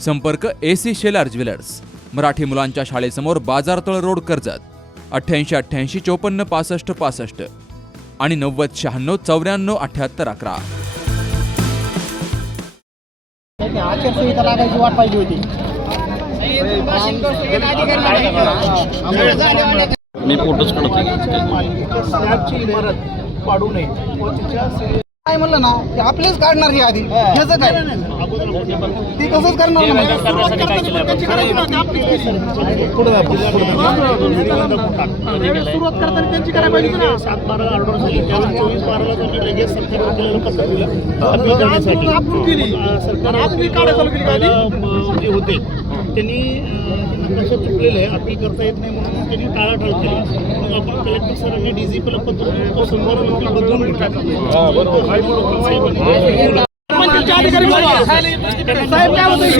संपर्क A C Shelar jewellers Marathi मुलांच्या शाळेसमोर बाजारतळ रोड कर्जत. अठ्ठ्याऐंशी अठ्ठ्याऐंशी चौपन्न पासष्ट पासष्ट. आणि नव्वद शहाण्णव चौऱ्याण्णव अठ्ठ्याहत्तर अकरा. नाही, आचारसंहिता लागायची वाट पाहिजे होती मी फोटोच काढतो स्लॅबची इमारत पाडू नये काय म्हणलं ना ते आपलेच काढणार ही आधी. ह्याचं काय? ती तसंच करणार. सुरुवात करताना त्यांची करायला पाहिजे ना. सात बारा ऑर्डर झाली त्यावेळेस चोवीस बाराला त्यांनी लगेच सरकार वकिलाला पत्र दिलं आपण केली. सरकार आज मी काढायला चालू केली का जे होते. त्यांनी अं, नकाशा चुकलेलं आहे अपील करता येत नाही म्हणून त्यांनी टाळाटाळ केली. मग आपण कलेक्टर सरांनी डीजीपीला पत्र तो समोर बदलून घेतला. साहेब ही.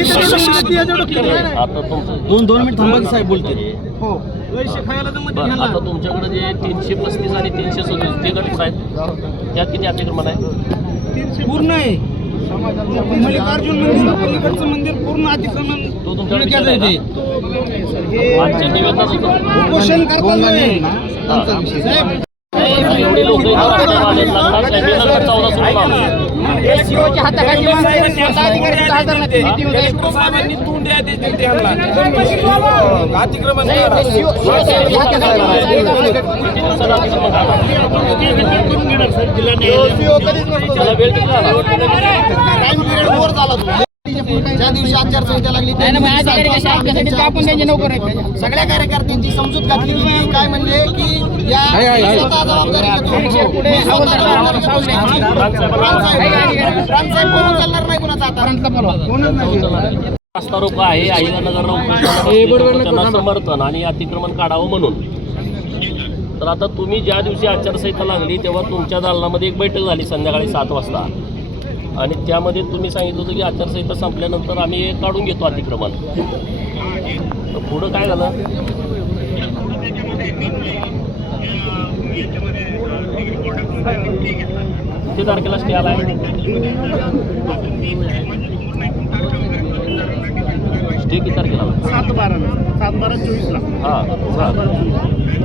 दोन दोन मिनिट थांबा की साहेब बोलते हो. आता तुमच्याकडे जे तीनशे पस्तीस आणि तीनशे सदतीस ते गणित आहेत त्यात किती अतिक्रमण आहे? पूर्ण आहे. मल्लिकार्जुन मंदिर पलीकडचं मंदिर पूर्ण अतिक्रमण. उपोषण करताना हा. एवढी लोक दिवसाला अतिक्रमण काढणार? करून ज्या दिवशी आचारसंहिता लागली त्या दिवशी सगळ्या कार्यकर्त्यांची समजूत घातली गेली काय म्हणजे की या स्वतः जबाबदारी घेतो. मी स्वतः जबाबदारी घेतो. रामसाहेब रामसाहेब बोलून चालणार नाही कुणाचा आता? कोणच नाही. रस्ता रोको आहे. अहिल्यानगर त्यांना समर्थन आणि अतिक्रमण काढावं म्हणून. तर आता तुम्ही ज्या दिवशी आचारसंहिता लागली तेव्हा तुमच्या दालनामध्ये एक बैठक झाली संध्याकाळी सात वाजता. आणि त्यामध्ये तुम्ही सांगितलं होतं की आचारसंहिता संपल्यानंतर आम्ही हे काढून घेतो अतिक्रमण. पुढं काय झालं? किती तारखेला स्टे आलाय? स्टे किती तारखेला आला? सात बारा सात बारा चोवीसला हा बरं.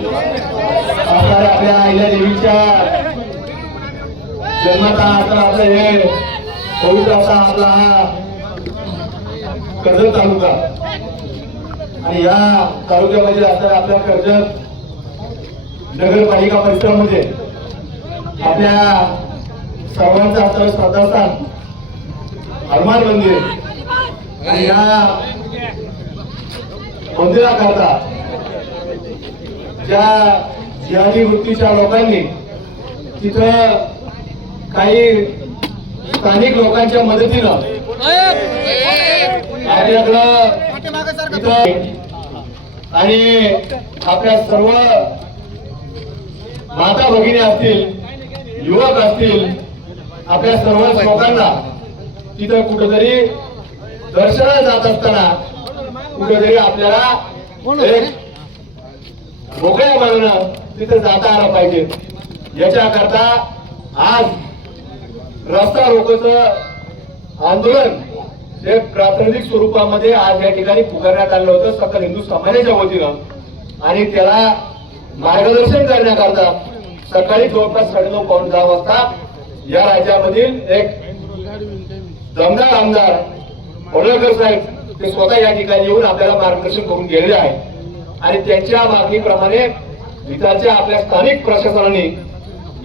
आता आपल्या आईला देवीच्या जन्माचा आता आपलं हे. पवित्र असा आपला हा. कर्जत तालुका. आणि या तालुक्यामध्ये आता आपल्या कर्जत नगरपालिका परिसरामध्ये आपल्या सर्वांचा आता श्रद्धास्थान हनुमान मंदिर आणि या मंदिराकरता ज्या जिहादी वृत्तीच्या लोकांनी तिथं काही स्थानिक लोकांच्या मदतीनं आपल्याकडं आणि आपल्या सर्व माता भगिनी असतील युवक असतील आपल्या सर्व लोकांना तिथं कुठंतरी दर्शनाला जात असताना कुठेतरी आपल्याला मोकळ्या मनानं तिथे जाता आलं पाहिजे. याच्याकरता आज रस्ता रोकोच आंदोलन हे प्राथमिक स्वरूपामध्ये आज या ठिकाणी पुकारण्यात आलं होतं. सकल हिंदू समाजाच्या वतीनं. आणि त्याला मार्गदर्शन करण्याकरता सकाळी जवळपास साडेनऊ पाऊन दहा वाजता या राज्यामधील एक दमदार आमदार होळकर साहेब ते स्वतः या ठिकाणी येऊन आपल्याला मार्गदर्शन करून गेलेले आहे आणि त्यांच्या मागणीप्रमाणे इथालच्या आपल्या स्थानिक प्रशासनाने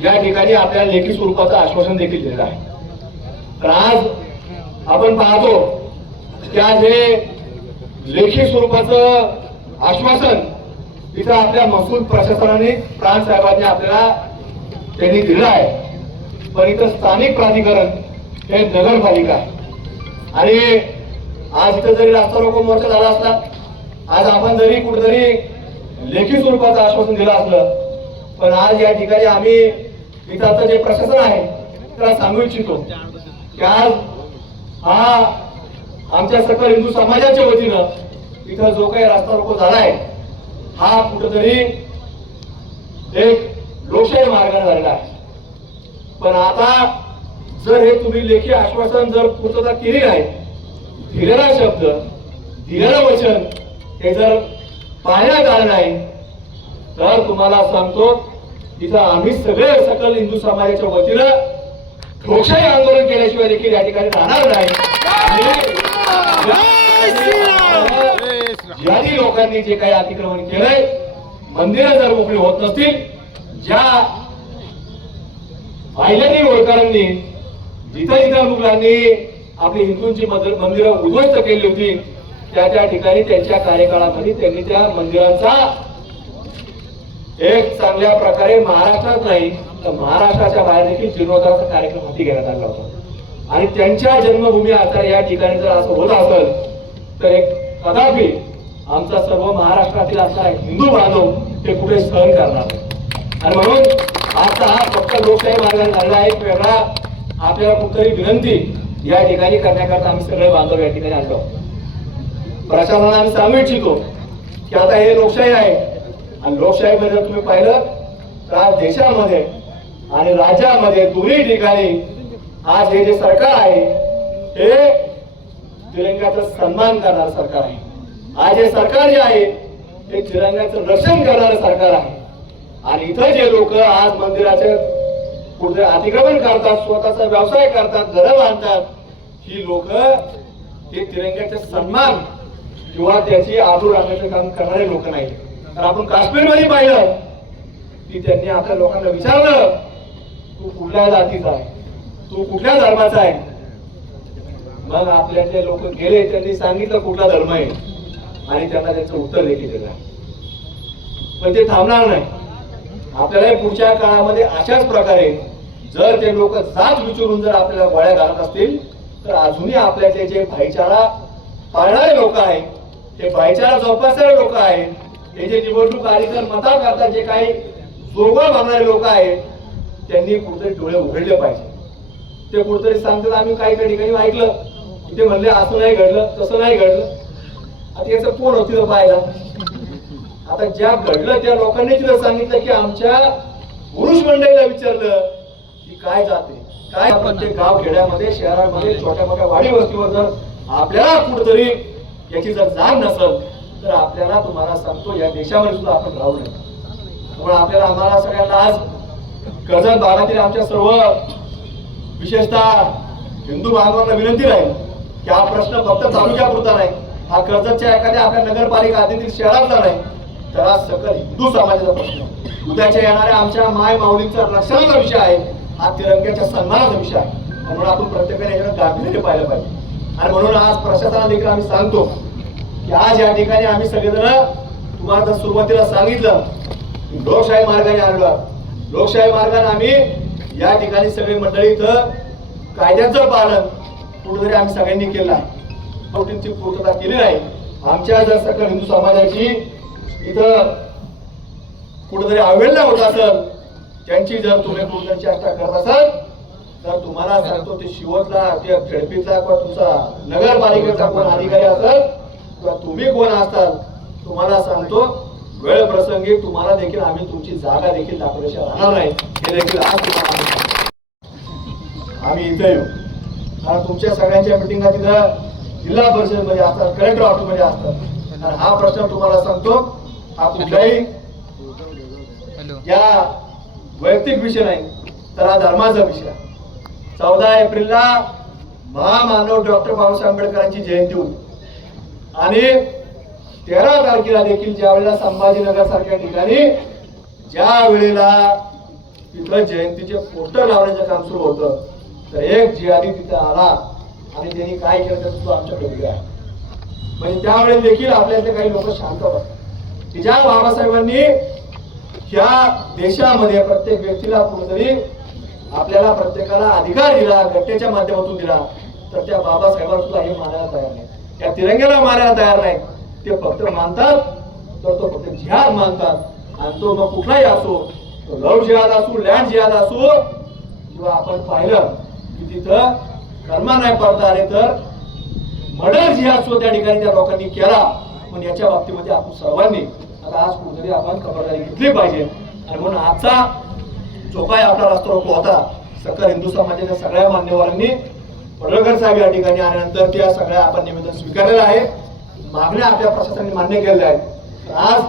या ठिकाणी आपल्याला लेखी स्वरूपाचं आश्वासन देखील दिलेलं आहे. तर आज आपण पाहतो की आज हे लेखी स्वरूपाचं आश्वासन तिथं आपल्या महसूल प्रशासनाने प्राण साहेबांनी आपल्याला त्यांनी दिलं आहे. पण इथं स्थानिक प्राधिकरण हे नगरपालिका आहे आणि आज इथं जरी रास्ता रोको मोर्चा झाला असला आज आपण जरी कुठेतरी लेखी स्वरूपाचं आश्वासन दिलं असलं पण आज या ठिकाणी आम्ही इथं जे प्रशासन आहे त्याला सांगू इच्छितो की आज हा आमच्या सकल हिंदू समाजाच्या वतीनं इथं जो काही रास्ता रोको झालाय हा कुठेतरी एक लोकशाही मार्गाने झालेला आहे. पण आता जर हे तुम्ही लेखी आश्वासन जर पूर्तता केली नाही दिलेला शब्द दिलेलं वचन हे जर पाळण्यात आलं नाही तर तुम्हाला सांगतो तिथं आम्ही सगळे सकल हिंदू समाजाच्या वतीनं लोकशाही आंदोलन केल्याशिवाय देखील या ठिकाणी राहणार नाही. ज्यांनी लोकांनी जे काही अतिक्रमण केलंय मंदिरं जर मोकळी होत नसतील ज्या पाहिल्यानी होळकरांनी जिथं जिथं मुघलांनी आपली हिंदूंची मंदिर- मंदिरं उद्ध्वस्त केली होती त्या त्या ठिकाणी त्यांच्या कार्यकाळामध्ये त्यांनी त्या मंदिरांचा एक चांगल्या प्रकारे महाराष्ट्रात नाही तर महाराष्ट्राच्या बाहेर देखील जीर्णोद्धाराचा कार्यक्रम हाती घेण्यात आला होता आणि त्यांच्या जन्मभूमी आता या ठिकाणी जर असं होत असेल तर एक कदापि आमचा सर्व महाराष्ट्रातील असा हिंदू बांधव ते कुठे सहन करणार नाही. आणि म्हणून आता हा फक्त लोकशाही मार्गाने झालेला आहे एक वेगळा आपल्याला कुठतरी विनंती या ठिकाणी करण्याकरता आम्ही सगळे बांधव या ठिकाणी आलो प्रशासनाला आम्ही सांगू इच्छितो की आता हे लोकशाही आहे. आणि लोकशाहीमध्ये जर तुम्ही पाहिलं तर आज देशामध्ये आणि राज्यामध्ये दोन्ही ठिकाणी आज हे जे सरकार आहे हे तिरंग्याचा सन्मान करणारं सरकार आहे. आज हे सरकार जे आहे ते तिरंग्याचं रक्षण करणारं सरकार आहे. आणि इथं जे लोक आज मंदिराचे कुठे अतिक्रमण करतात स्वतःचा व्यवसाय करतात घरं बांधतात ही लोक हे तिरंग्याचे सन्मान किंवा त्याची आबरू राखण्याचं काम करणारे लोक नाही तर आपण काश्मीरमध्ये पाहिलं की त्यांनी आपल्या लोकांना विचारलं तू कुठल्या जातीचा आहे? तू कुठल्या धर्माचा आहे? मग आपल्यातले लोक गेले त्यांनी सांगितलं कुठला धर्म आहे? आणि त्यांना त्याचं उत्तर देखील दिलं. पण ते थांबणार नाही. आपल्याला पुढच्या काळामध्ये अशाच प्रकारे जर ते लोक जात विचारून जर आपल्याला गोळ्या घालत असतील तर अजूनही आपल्याचे जे भाईचारा पाळणारे लोक आहेत ते भाईचारा जोपासणारे लोक आहेत हे जे निवडणूक कार्यक्रम मता करतात जे काही जोगवा मागणारे लोक आहेत त्यांनी कुठेतरी डोळे उघडले पाहिजे. ते कुठेतरी सांगतात आम्ही काही काही ठिकाणी ऐकलं. ते म्हणले असं नाही घडलं तसं नाही घडलं. आता याचं कोण होती हो पाहायला? आता ज्या घडलं त्या लोकांनी तिथं सांगितलं की आमच्या पुरुष मंडळीला विचारलं की काय जाते? काय प्रत्येक गाव खेड्यामध्ये शहरामध्ये छोट्या मोठ्या वाडी वस्तीवर जर आपल्याला कुठतरी याची जर जाण नसल तर आपल्याला तुम्हाला सांगतो या देशामध्ये सुद्धा आपण राहू नये. त्यामुळे आपल्याला आम्हाला सगळ्यांना आज कर्जत भागातील आमच्या सर्व विशेषतः हिंदू बांधवांना विनंती राहील की हा प्रश्न फक्त तालुक्यापुरता नाही हा कर्जतच्या एखाद्या आपल्या नगरपालिका हद्दीतील शहरातला नाही तर हा सकल हिंदू समाजाचा प्रश्न उद्याच्या येणाऱ्या आमच्या माय माऊलींचा रक्षणाचा विषय आहे हा तिरंग्याच्या सन्मानाचा विषय आहे. म्हणून आपण प्रत्येकाने याच्यावर गांभीर्याने पाहिलं पाहिजे. आणि म्हणून आज प्रशासनाला देखील आम्ही सांगतो की आज या ठिकाणी आम्ही सगळेजण तुम्हाला सुरुवातीला सांगितलं की लोकशाही मार्गाने आलो लोकशाही मार्गाने आम्ही या ठिकाणी सगळी मंडळी इथं कायद्याचं पालन कुठेतरी आम्ही सगळ्यांनी केलं आहे. गोष्टींची पूर्तता केली नाही. आमच्या जर सकल हिंदू समाजाची इथं कुठेतरी अवहेलना होत असेल त्यांची जर तुम्ही कुठेतरी चेष्टा करत असाल तर तुम्हाला सांगतो ते शिवतला ते खेळपीतला किंवा तुमचा नगरपालिकेचा कोण अधिकारी असेल किंवा तुम्ही कोण असाल तुम्हाला सांगतो वेळ प्रसंगी तुम्हाला देखील आम्ही तुमची जागा देखील दाखवल्याशिवाय राहणार नाही. हे देखील आज तुम्हाला आम्ही इथे येऊ. कारण तुमच्या सगळ्यांच्या मिटिंगा तिथं जिल्हा परिषदेमध्ये असतात कलेक्टर ऑफिसमध्ये असतात. आणि हा प्रश्न तुम्हाला सांगतो हा कुठलाही या वैयक्तिक विषय नाही तर हा धर्माचा विषय. चौदा एप्रिलला महामानव डॉक्टर बाबासाहेब आंबेडकरांची जयंती होती. आणि तेरा तारखेला देखील ज्या वेळेला संभाजीनगर सारख्या ठिकाणी ज्या वेळेला तिथं जयंतीचे पोस्टर लावण्याचं काम सुरू होतं तर एक जिहादी तिथं आला आणि त्यांनी काय केलं तर तो आमच्याकडे व्हिडिओ आहे म्हणजे त्यावेळेस देखील आपल्यातले काही लोक शांत होतात. की ज्या बाबासाहेबांनी ह्या देशामध्ये प्रत्येक व्यक्तीला कुठेतरी आपल्याला प्रत्येकाला अधिकार दिला घटनेच्या माध्यमातून दिला तर त्या बाबासाहेबांना सुद्धा हे मानायला तयार नाही. त्या तिरंग्याला मारायला तयार नाही ते फक्त मानतात तर तो फक्त जिहाद मानतात. आणि तो मग कुठलाही असो तो लव जिहाद असो लँड जिहाद असो किंवा आपण पाहिलं की तिथं कर्मा नाही पडता आले तर मर्डर जिहाद सुद्धा त्या ठिकाणी त्या लोकांनी केला. पण याच्या बाबतीमध्ये आपण सर्वांनी आता आज कुठेतरी आपण खबरदारी घेतली पाहिजे. आणि म्हणून आजचा जो काय आपला रस्ता रोको होता सकल हिंदू समाजाच्या सगळ्या मान्यवरांनी पडळकर साहेब या ठिकाणी आल्यानंतर त्या सगळ्या आपण निवेदन स्वीकारलेलं आहे. मागण्या आपल्या प्रशासनाने मान्य केलेल्या आहेत. तर आज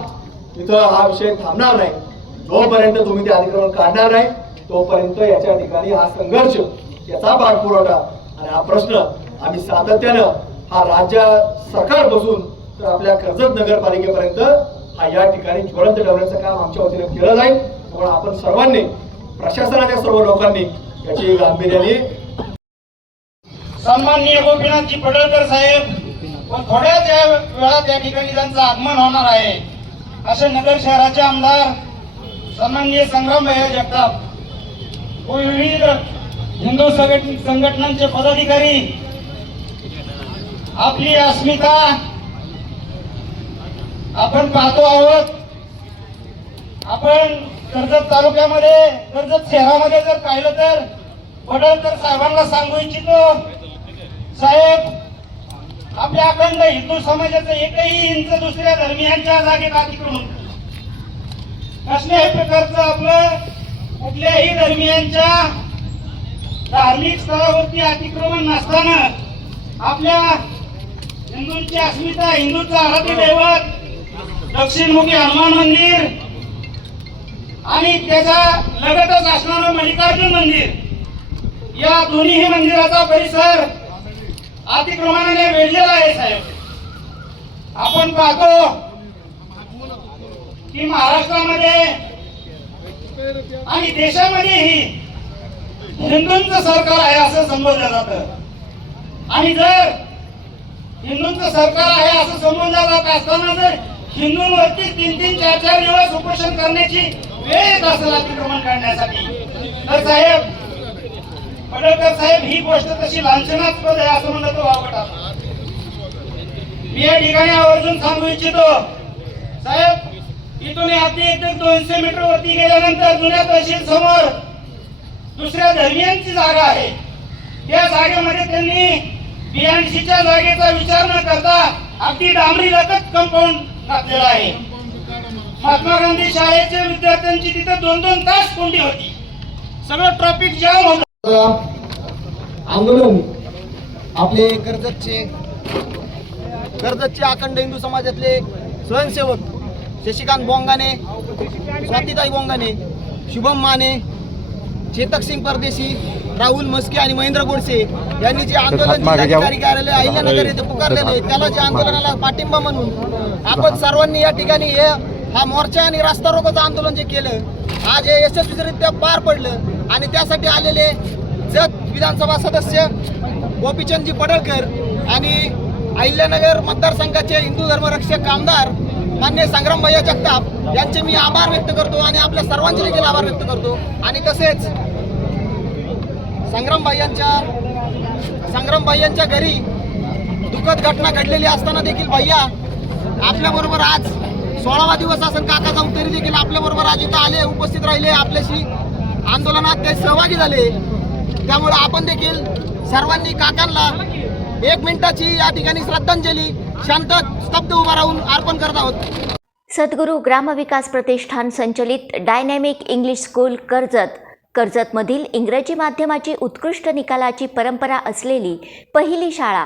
तिथं हा विषय थांबणार नाही. जोपर्यंत तुम्ही ते अतिक्रमण काढणार नाही तोपर्यंत याच्या ठिकाणी हा संघर्ष याचा पाठपुरवठा आणि हा प्रश्न आम्ही सातत्यानं हा राज्य सरकार बसून तर आपल्या कर्जत नगरपालिकेपर्यंत हा या ठिकाणी ज्वलंत ठेवण्याचं काम आमच्या वतीनं केलं जाईल. त्यामुळे आपण सर्वांनी प्रशासनाच्या सर्व लोकांनी याची गांभीर्याने सन्माननीय गोपीनाथजी पडळकर साहेब व थोड्याच वेळात या ठिकाणी त्यांचं आगमन होणार आहे. असे नगर शहराचे आमदार सन्माननीय संग्रामभाई जगताप व विविध हिंदू संघट- संघटनांचे पदाधिकारी आपली अस्मिता आपण पाहतो आहोत. आपण कर्जत तालुक्यामध्ये कर्जत शहरामध्ये जर पाहिलं तर पडळकर साहेबांना सांगू इच्छितो. साहेब आपल्या अखंड हिंदू समाजाचं एकही इंच दुसऱ्या धर्मियांच्या जागेत अतिक्रमण कसल्याही प्रकारचं आपलं कुठल्याही धर्मियांच्या धार्मिक स्थळावरती अतिक्रमण नसताना आपल्या हिंदूंची अस्मिता हिंदूचं आराध्य दैवत दक्षिणमुखी हनुमान मंदिर आणि त्याच्या लगतच असणारं मल्लिकार्जुन मंदिर या दोन्ही मंदिराचा परिसर अतिक्रमणाने वेढलेला आहे साहेब. आपण पाहतो की महाराष्ट्रामध्ये आणि देशामध्येही हिंदूंचं सरकार आहे असं संबोधलं जातं. आणि जर हिंदूंचं सरकार आहे असं समजलं जात असताना जर हिंदूंवरती तीन तीन चार चार दिवस उपोषण करण्याची वेळ येत असेल अतिक्रमण करण्यासाठी तर साहेब पडळकर साहेब ही गोष्ट तशी लांछनास्पद आहे असं म्हणलं तो वावगटा मी या ठिकाणी आवर्जून सांगू इच्छितो. साहेब इथून अगदी एकदम दोनशे मीटर वरती गेल्यानंतर जुन्या तहसील समोर दुसऱ्या धर्मियांची जागा आहे. त्या जागेमध्ये त्यांनी बीएनसीच्या जागेचा विचार न करता अगदी डांबरी लगत कंपाऊंड घातलेला आहे. महात्मा गांधी शाळेच्या विद्यार्थ्यांची तिथे दोन दोन तास कोंडी होती. सगळं ट्रॉफिक जाम होत. आंदोलन आपले कर्जतचे कर्जतचे अखंड हिंदू समाजातले स्वयंसेवक शशिकांत बोंगाने स्वातीताई बोंगाने शुभम माने चेतक सिंग परदेशी राहुल मस्के आणि महेंद्र गोडसे यांनी जे आंदोलन जिल्हाधिकारी कार्यालय अहिल्यानगर येथे पुकारलेले त्याला जे आंदोलनाला पाठिंबा म्हणून आपण सर्वांनी या ठिकाणी हे हा मोर्चा आणि रास्ता रोकोचं आंदोलन जे केलं आज हे यशस्वीरित्या पार पडलं आणि त्यासाठी आलेले जत विधानसभा सदस्य गोपीचंदजी पडळकर आणि अहिल्यानगर मतदारसंघाचे हिंदू धर्मरक्षक आमदार मान्य संग्रामभैया जगताप यांचे मी आभार व्यक्त करतो आणि आपल्या सर्वांचे देखील आभार व्यक्त करतो. आणि तसेच संग्रामभाईयांच्या संग्रामभाईयांच्या घरी दुःखद घटना घडलेली असताना देखील भैया आपल्याबरोबर आज सोळावा दिवस असेल. काका जाऊन तरी देखील आपल्याबरोबर आज इथं आले उपस्थित राहिले आपल्याशी. आंदोलनात ते सहभागी झाले. त्यामुळे आपण देखील सर्वांनी काकांना एक मिनिटाची या ठिकाणी श्रद्धांजली शांत स्तब्ध उभा राहून अर्पण करत आहोत. सद्गुरू ग्रामविकास प्रतिष्ठान संचलित डायनॅमिक इंग्लिश स्कूल कर्जत. कर्जतमधील इंग्रजी माध्यमाची उत्कृष्ट निकालाची परंपरा असलेली पहिली शाळा